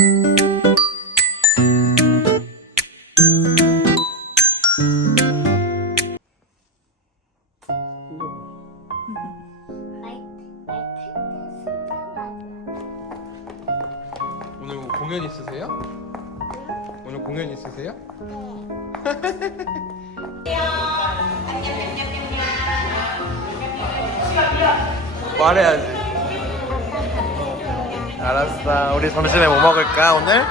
오늘 뭐 공연 있으세요? 오늘 공연 있으세요? 말해야지. 알았어. 우리 점심에 뭐 먹을까 오늘?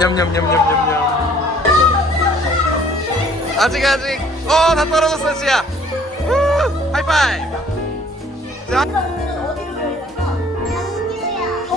냠냠냠냠냠냠. 아직 아직. 어, 다 떨어졌어, 지야. 우! 하이파이브. 자. 오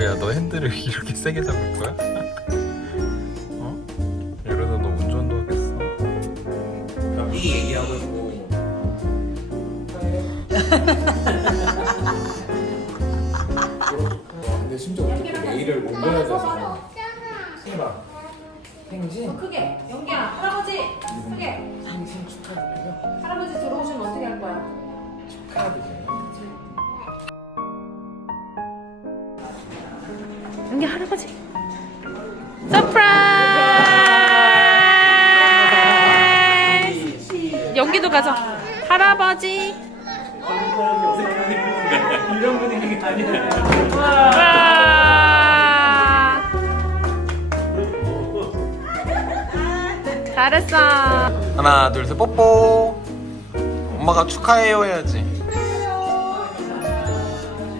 이거야 너 핸들을 이렇게 세게 잡을 거야? 어? 이러다 너 운전도 하겠어. 미리 얘기하고 있고. 근데 심지어 어떻게 A를 옮겨야 돼서 해봐 행진. 크게. 연기야. 할아버지 크게. 행진 축하드려요. 할아버지 들어오시면 어떻게 할 거야? 축하드려요 연기 할아버지. 서프라이즈 연기도 가자 할아버지. 이런 분위기가 아니야 와! 잘했어. 하나 둘 셋 뽀뽀. 엄마가 축하해요 해야지.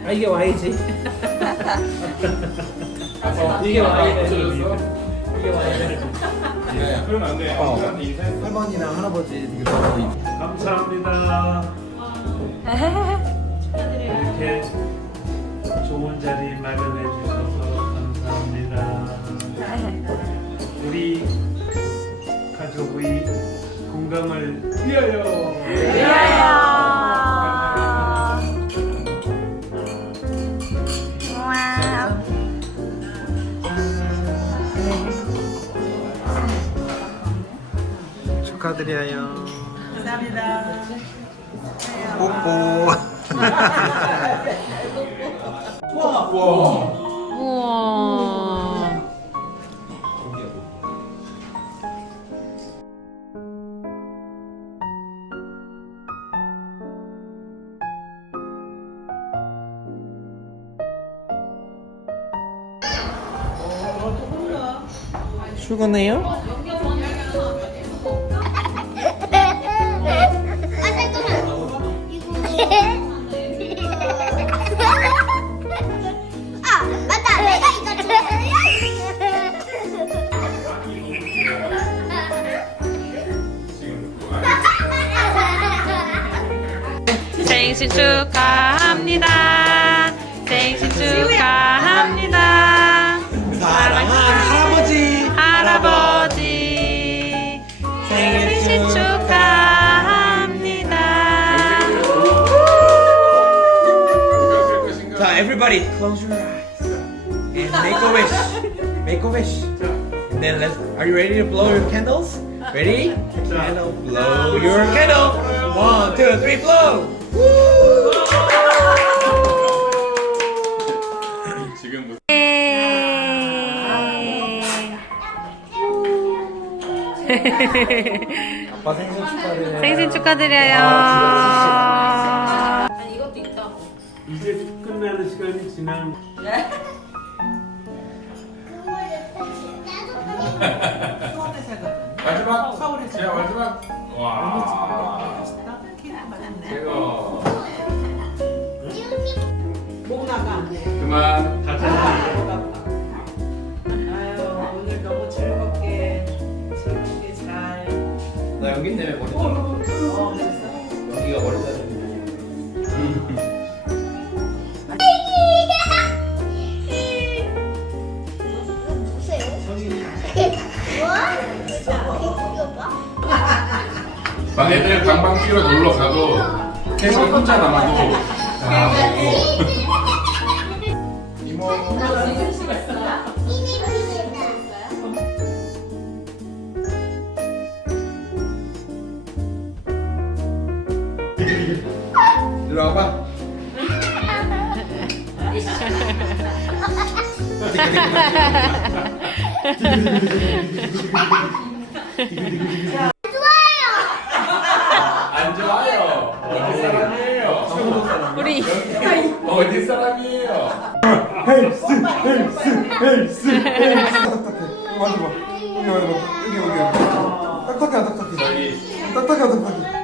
아 이게 어, 이게 Y지 이게 Y지 그러면 안 돼. 어. 아무한테 인사해. 할머니랑 할아버지 되게 감사합니다. 이렇게 좋은 자리 마련해 주셔서 감사합니다. 우리 가족의 건강을 위하여. 축하드려요. 감사합니다. 뽀뽀. 우와 출근해요? 축하합니다 생신 축하합니다 사랑하는 할아버지 할아버지 생신 축하합니다 자 everybody close your eyes and make a wish make a wish and then let's are you ready to blow your candles ready candle blow your candle one two three blow 아빠 생신 축하드려요 생신 축하드려요 이제 끝나는 시간이 지난. 마지막 서울에서. 제가 마지막. 와. 제가. 그만. 다 잘했네. 아 여기 있네 머리 어 그랬어? 여기가 머리? 뭐? 봐 애들 방방 뛰러 놀러 가도 계속 혼자 남아도 다 먹고 일로 와봐. 안 좋아요. 어디 사람이에요? 우리 어디 사람이에요? 헬스 헬스 헬스 헬스. 딱딱해. 만져봐. 여기 만져봐. 여기 여기. 딱딱해 딱딱해. 딱딱해 딱딱해.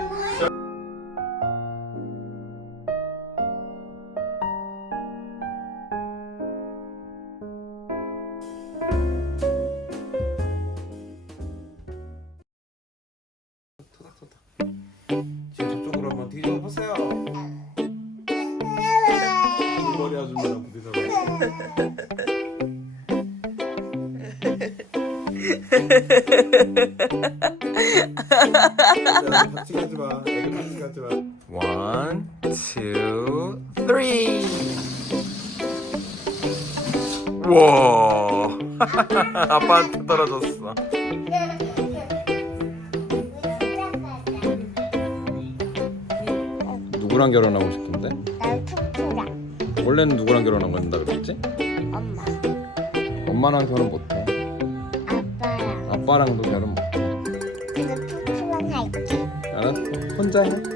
같이 가지 마. 애기 같이 가지 마. One, two, three. 와, 아빠한테 떨어졌어. 누구랑 결혼하고 푸푸랑 원래는 누구랑 결혼한 건다 그랬지? 엄마, 엄마랑 결혼 못해. 아빠랑 아빠랑도 결혼 못해. 근데 푸푸랑 할게. 알았어? 혼자 해.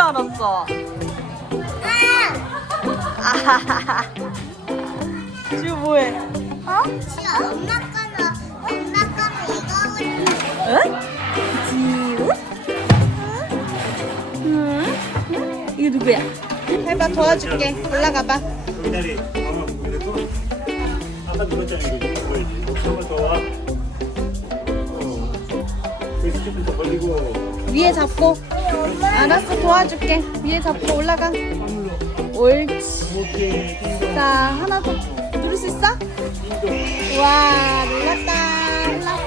알았어? 아, 지금 뭐해? 어? 지금 엄마 거는 엄마 거는 이거 올려. 응? 지우? 응? 이게 누구야? 해봐 도와줄게 올라가봐 여기 다리 엄마 그래도 아까 눌렀잖아 이거 뭐야지 목숨을 더와 스티븐 더 벌리고 위에 잡고 알았어 도와줄게. 위에 잡고 올라가. 옳지. 자 하나 더. 누를 수 있어? 와 눌렀다. 올라.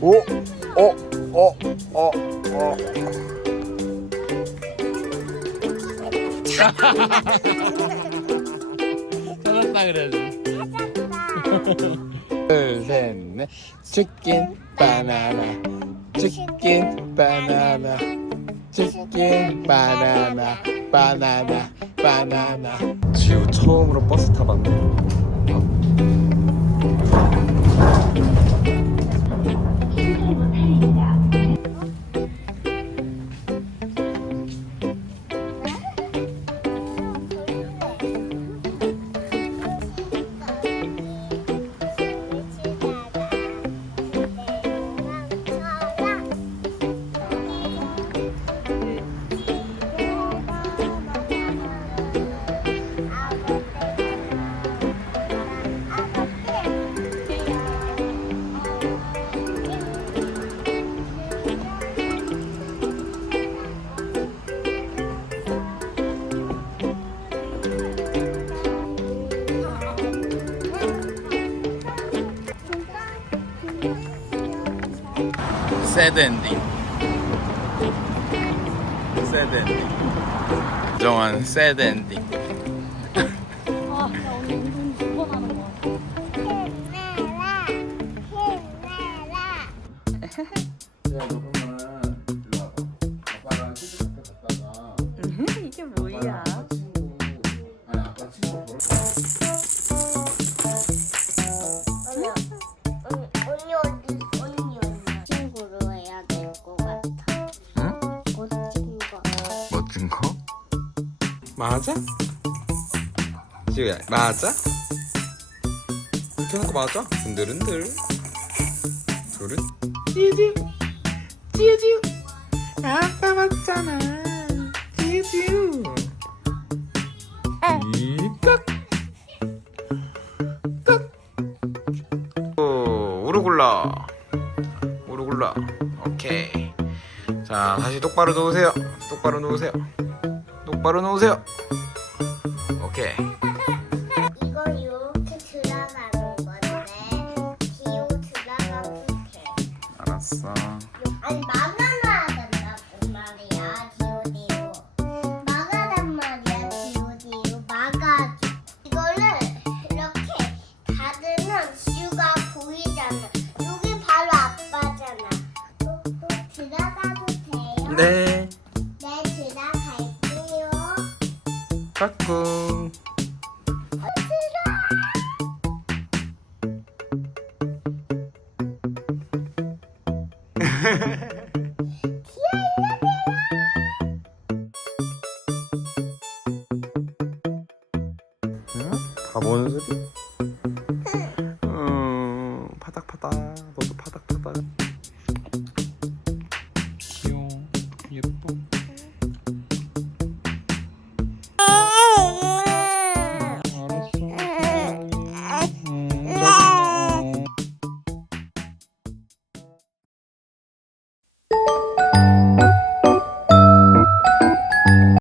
오, 어, 어, 어, 어. 찾았다 그래야지. 둘, 셋, 넷. 치킨 바나나. 치킨 바나나. 치킨 바나나. 바나나. 바나나. 지우 처음으로 버스 타봤네. 새드 엔딩. 새드 엔딩. 정한 새드 엔딩. 힘내라, 힘내라. 맞아? 지우야 맞아? 이렇게 하는 거 맞아? 흔들흔들. 둘은? 지우지우 지우지우 아까 맞잖아. 지우지우 이깍. 깍. 오르골라. 오르골라. 오케이. 자 다시 똑바로 놓으세요. 똑바로 놓으세요. 똑바로 누우세요. 오케이. 이거 이렇게 들어가는 건데 뒤로 들어가면 돼. 알았어. 아니 막아 까꿍 가보는 소리. 음, 파닥파닥. 너도 파닥파닥